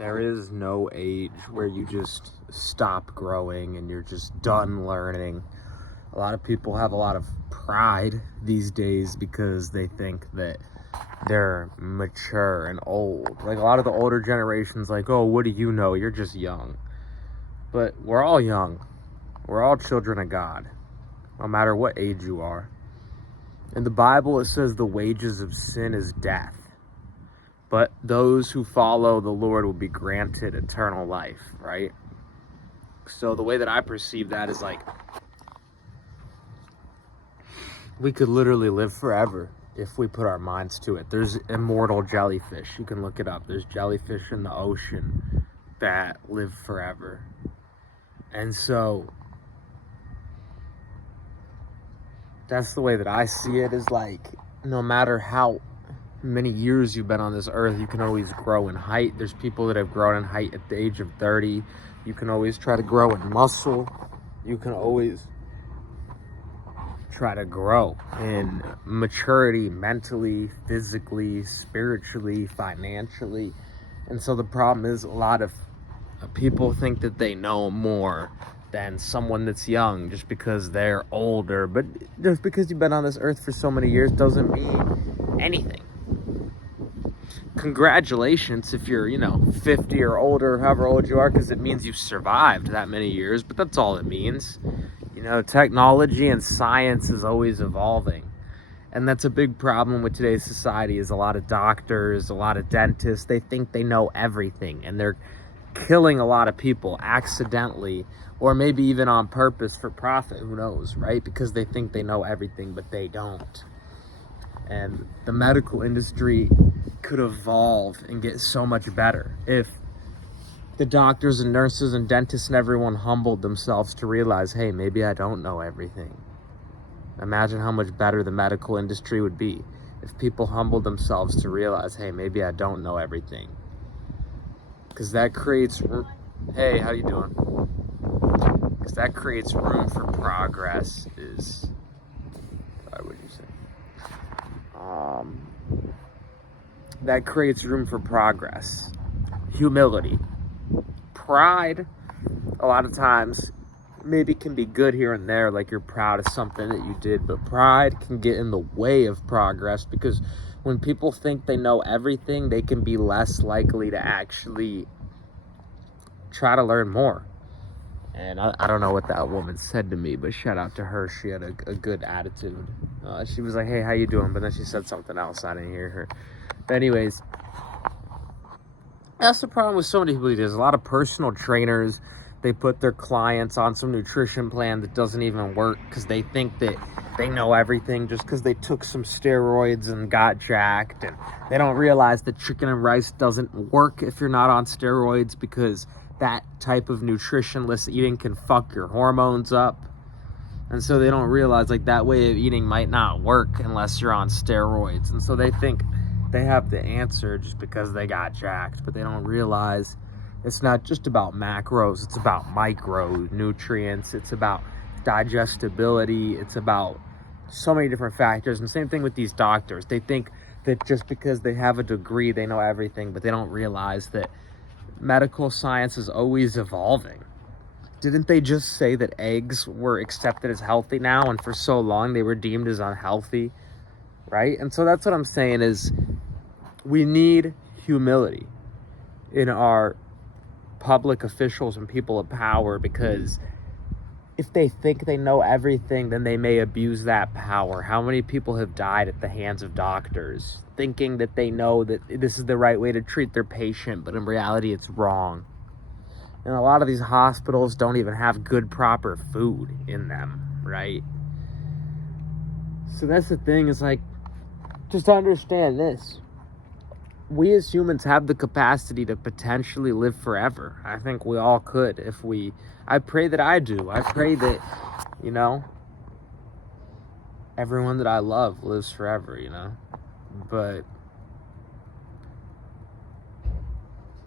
There is no age where you just stop growing and you're just done learning. A lot of people have a lot of pride these days because they think that they're mature and old. Like a lot of the older generations, like, oh, what do you know? You're just young. But we're all young. We're all children of God, no matter what age you are. In the Bible, it says the wages of sin is death. But those who follow the Lord will be granted eternal life, right? So the way that I perceive that is like, we could literally live forever if we put our minds to it. There's immortal jellyfish. You can look it up. There's jellyfish in the ocean that live forever. And so that's the way that I see it, is like, no matter how many years you've been on this earth, you can always grow in height. There's people that have grown in height at the age of 30. You can always try to grow in muscle. You can always try to grow in maturity, mentally, physically, spiritually, financially. And so the problem is, a lot of people think that they know more than someone that's young just because they're older. But just because you've been on this earth for so many years doesn't mean anything. Congratulations if you're, 50 or older, however old you are, because it means you've survived that many years, but that's all it means. Technology and science is always evolving. And that's a big problem with today's society, is a lot of doctors, a lot of dentists, they think they know everything, and they're killing a lot of people accidentally, or maybe even on purpose for profit, who knows, right? Because they think they know everything, but they don't. And the medical industry could evolve and get so much better if the doctors and nurses and dentists and everyone humbled themselves to realize, hey, maybe I don't know everything. Imagine how much better the medical industry would be if people humbled themselves to realize, hey, maybe I don't know everything. Because that creates, hey, how you doing? Because that creates room for progress. Sorry, what did you say? That creates room for progress. Humility. Pride, a lot of times, maybe can be good here and there, like you're proud of something that you did, but pride can get in the way of progress, because when people think they know everything, they can be less likely to actually try to learn more. And I don't know what that woman said to me, but shout out to her. She had a good attitude. She was like, hey, how you doing? But then she said something else. I didn't hear her. But anyways, that's the problem with so many people. There's a lot of personal trainers. They put their clients on some nutrition plan that doesn't even work because they think that they know everything just because they took some steroids and got jacked. And they don't realize that chicken and rice doesn't work if you're not on steroids, because that type of nutritionless eating can fuck your hormones up. And so they don't realize, like, that way of eating might not work unless you're on steroids. And so they think they have the answer just because they got jacked, but they don't realize it's not just about macros, it's about micronutrients, it's about digestibility, it's about so many different factors. And same thing with these doctors. They think that just because they have a degree, they know everything, but they don't realize that medical science is always evolving. Didn't they just say that eggs were accepted as healthy now, and for so long they were deemed as unhealthy, right? And so that's what I'm saying, is we need humility in our public officials and people of power, because if they think they know everything, then they may abuse that power. How many people have died at the hands of doctors thinking that they know that this is the right way to treat their patient, but in reality it's wrong? And a lot of these hospitals don't even have good, proper food in them, right? So that's the thing, is like, just understand this. We as humans have the capacity to potentially live forever. I think we all could if I pray that I do. I pray that, everyone that I love lives forever, But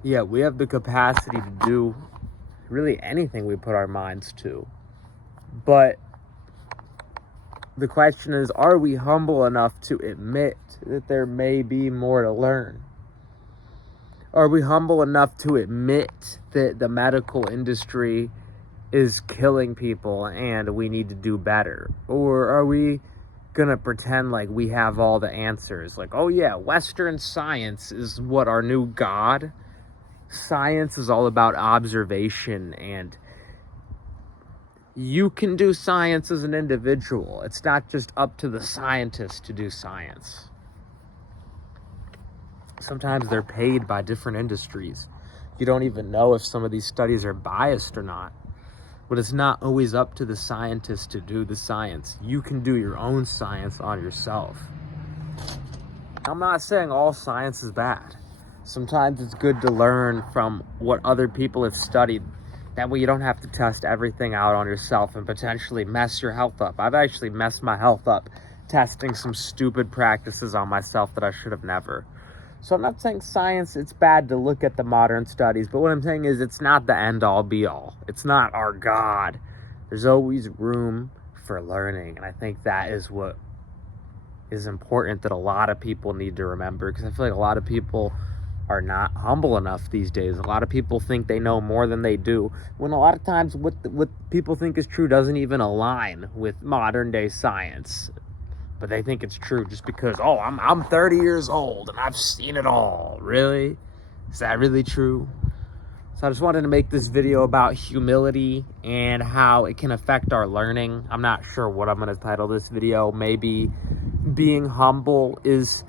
yeah, we have the capacity to do really anything we put our minds to. But the question is, are we humble enough to admit that there may be more to learn? Are we humble enough to admit that the medical industry is killing people and we need to do better? Or are we gonna pretend like we have all the answers? Like, oh yeah, Western science is what our new god. Science is all about observation, and you can do science as an individual. It's not just up to the scientists to do science. Sometimes they're paid by different industries. You don't even know if some of these studies are biased or not. But it's not always up to the scientists to do the science. You can do your own science on yourself. I'm not saying all science is bad. Sometimes it's good to learn from what other people have studied. That way you don't have to test everything out on yourself and potentially mess your health up. I've actually messed my health up testing some stupid practices on myself that I should have never. So I'm not saying science, it's bad to look at the modern studies, but what I'm saying is it's not the end-all be-all. It's not our God. There's always room for learning, and I think that is what is important that a lot of people need to remember, because I feel like a lot of people are not humble enough these days. A lot of people think they know more than they do, when a lot of times what people think is true doesn't even align with modern-day science. But they think it's true just because, oh, I'm 30 years old and I've seen it all. Really? Is that really true? So I just wanted to make this video about humility and how it can affect our learning. I'm not sure what I'm going to title this video. Maybe being humble is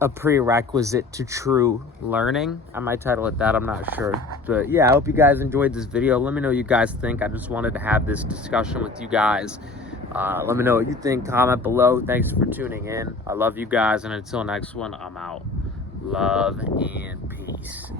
a prerequisite to true learning. I might title it that. I'm not sure. But yeah, I hope you guys enjoyed this video. Let me know what you guys think. I just wanted to have this discussion with you guys. Let me know what you think. Comment below. Thanks for tuning in. I love you guys, and until next one, I'm out. Love and peace.